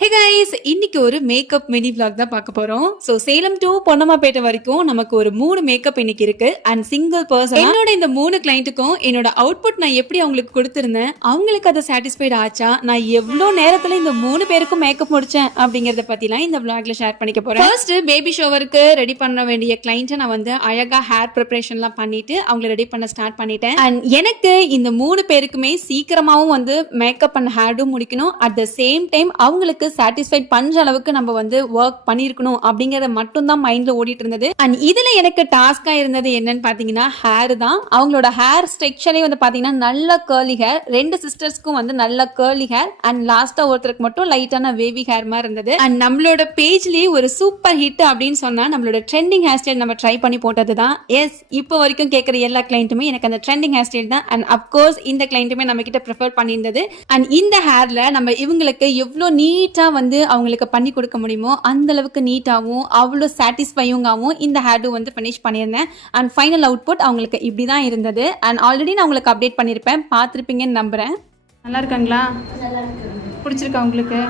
Hey guys, இன்னைக்கு ஒரு makeup mini vlog தான் பார்க்க போறோம். ஸோ சேலம் டு பொன்னம்மாப்பேட்டை வரைக்கும் நமக்கு ஒரு 3 மேக்கப் இன்னைக்கு இருக்கு. அண்ட் சிங்கிள் பர்சன் என்னோட இந்த 3 கிளைண்ட்டுக்கும் என்னோட அவுட்புட் நான் எப்படி அவங்களுக்கு கொடுத்திருந்தேன், அவங்களுக்கு அதை சாட்டிஸ்ஃபைட் ஆச்சா, நான் எவ்வளோ நேரத்துல இந்த 3 பேருக்கும் மேக்கப் முடிச்சேன் அப்படிங்கறத பத்திலாம் இந்த vlogல ஷேர் பண்ணிக்க போறேன். ஃபர்ஸ்ட் பேபி ஷோவருக்கு ரெடி பண்ண வேண்டிய கிளைண்ட்டை நான் வந்து அழகா ஹேர் ப்ரிப்பரேஷன்லாம் பண்ணிட்டு அவங்களை ரெடி பண்ண ஸ்டார்ட் பண்ணிட்டேன். அண்ட் எனக்கு இந்த 3 பேருக்குமே சீக்கிரமாவும் வந்து மேக்கப் அண்ட் ஹேரும் முடிக்கணும். அட் த சேம் டைம் அவங்களுக்கு சாட்டிஸ்ஃபைட் பண்ற அளவுக்கு நம்ம வந்து ஒர்க் பண்ணிருக்கணும் அப்படிங்கறத மட்டும் தான் மைண்ட்ல ஓடிட்டு இருந்தது. அண்ட் இதுல எனக்கு டாஸ்கா இருந்தது என்னன்னு பாத்தீங்கன்னா ஹேர் தான். அவங்களோட ஹேர் ஸ்ட்ரக்சரே வந்து பாத்தீங்கன்னா நல்ல கர்லி ஹேர், 2 சிஸ்டர்ஸ்க்கும் வந்து நல்ல கர்லி ஹேர் அண்ட் லாஸ்டா ஒருத்தருக்கு மட்டும் லைட்டான வேவி ஹேர் மாதிரி இருந்தது. அண்ட் நம்மளோட பேஜ்லயே ஒரு சூப்பர் ஹிட் அப்படின்னு சொன்னா நம்மளோட ட்ரெண்டிங் ஹேர் ஸ்டைல் நம்ம ட்ரை பண்ணி போட்டது தான். எஸ், இப்போ வரைக்கும் கேட்கிற எல்லா கிளைண்ட்டுமே எனக்கு அந்த ட்ரெண்டிங் ஹேர் ஸ்டைல் தான். அண்ட் அப்கோர்ஸ் இந்த கிளைண்ட்டுமே நம்ம கிட்ட ப்ரிஃபர் பண்ணியிருந்தது. அண்ட் இந்த ஹேர்ல நம்ம இவங்களுக்கு எவ்வளவு நீட்டா வந்து அவங்களுக்கு பண்ணி கொடுக்க முடியுமோ அந்த அளவுக்கு நீட்டாகவும் அவ்வளோ சாட்டிஸ்ஃபைங்காகவும் இந்த ஹேர்டும் வந்து ஃபினிஷ் பண்ணியிருந்தேன். அண்ட் ஃபைனல் அவுட்புட் அவங்களுக்கு இப்படி தான் இருந்தது. அண்ட் ஆல்ரெடி நான் உங்களுக்கு அப்டேட் பண்ணியிருப்பேன், பார்த்துருப்பீங்கன்னு நம்புகிறேன். நல்லா இருக்காங்களா? பிடிச்சிருக்கா உங்களுக்கு?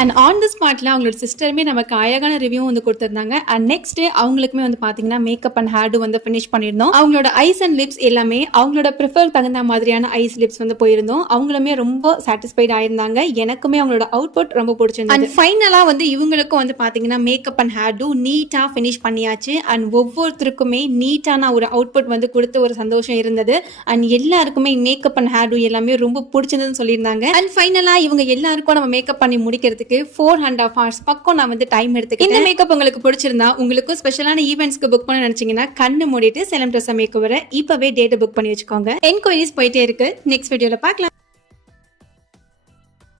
அண்ட் ஆன் த ஸ்பாட்ல அவங்களோட சிஸ்டருமே நமக்கு அழகான ரிவ்யூ வந்து கொடுத்துருந்தாங்க. அண்ட் நெக்ஸ்ட் அவுங்களுக்குமே வந்து பாத்தீங்கன்னா மேக்கப் அண்ட் ஹேர்டு வந்து ஃபினிஷ் பண்ணியிருந்தோம். அவங்களோட ஐஸ் அண்ட் லிப்ஸ் எல்லாமே அவங்களோட ப்ரிஃபர் தகுந்த மாதிரியான ஐஸ் லிப்ஸ் வந்து போயிருந்தோம். அவங்களுமே ரொம்ப சாட்டிஸ்ஃபைட் ஆயிருந்தாங்க. எனக்குமே அவங்களோட அவுட்புட் ரொம்ப பிடிச்சிருந்தது. அண்ட் ஃபைனலா வந்து இவங்களுக்கும் வந்து பாத்தீங்கன்னா மேக்கப் அண்ட் ஹேர்டு நீட்டா ஃபினிஷ் பண்ணியாச்சு. அண்ட் ஒவ்வொருத்தருக்குமே நீட்டான ஒரு அவுட்புட் வந்து கொடுத்த ஒரு சந்தோஷம் இருந்தது. அண்ட் எல்லாருக்குமே மேக்கப் அண்ட் ஹேர்டு எல்லாமே ரொம்ப பிடிச்சிருந்ததுன்னு சொல்லியிருந்தாங்க. அண்ட் ஃபைனலா இவங்க எல்லாருக்கும் நம்ம மேக்கப் பண்ணி முடிக்கிறதுக்கு 4.5 hours பக்கம் நான் வந்து டைம் எடுத்துக்கிட்டேன். இந்த மேக்கப் உங்களுக்கு பிடிச்சிருந்தா உங்களுக்கும் ஸ்பெஷலான ஈவென்ட்ஸ்க்கு புக் பண்ண நினைச்சீங்கன்னா கண்ணு மூடிட்டு சேலம் ட்ரெஸ் மேக்கப் இப்பவே டேட் புக் பண்ணி வச்சுக்கோங்க. என்கொயரிஸ் போயிட்டே இருக்கு. நெக்ஸ்ட் வீடியோல பார்க்கலாம்.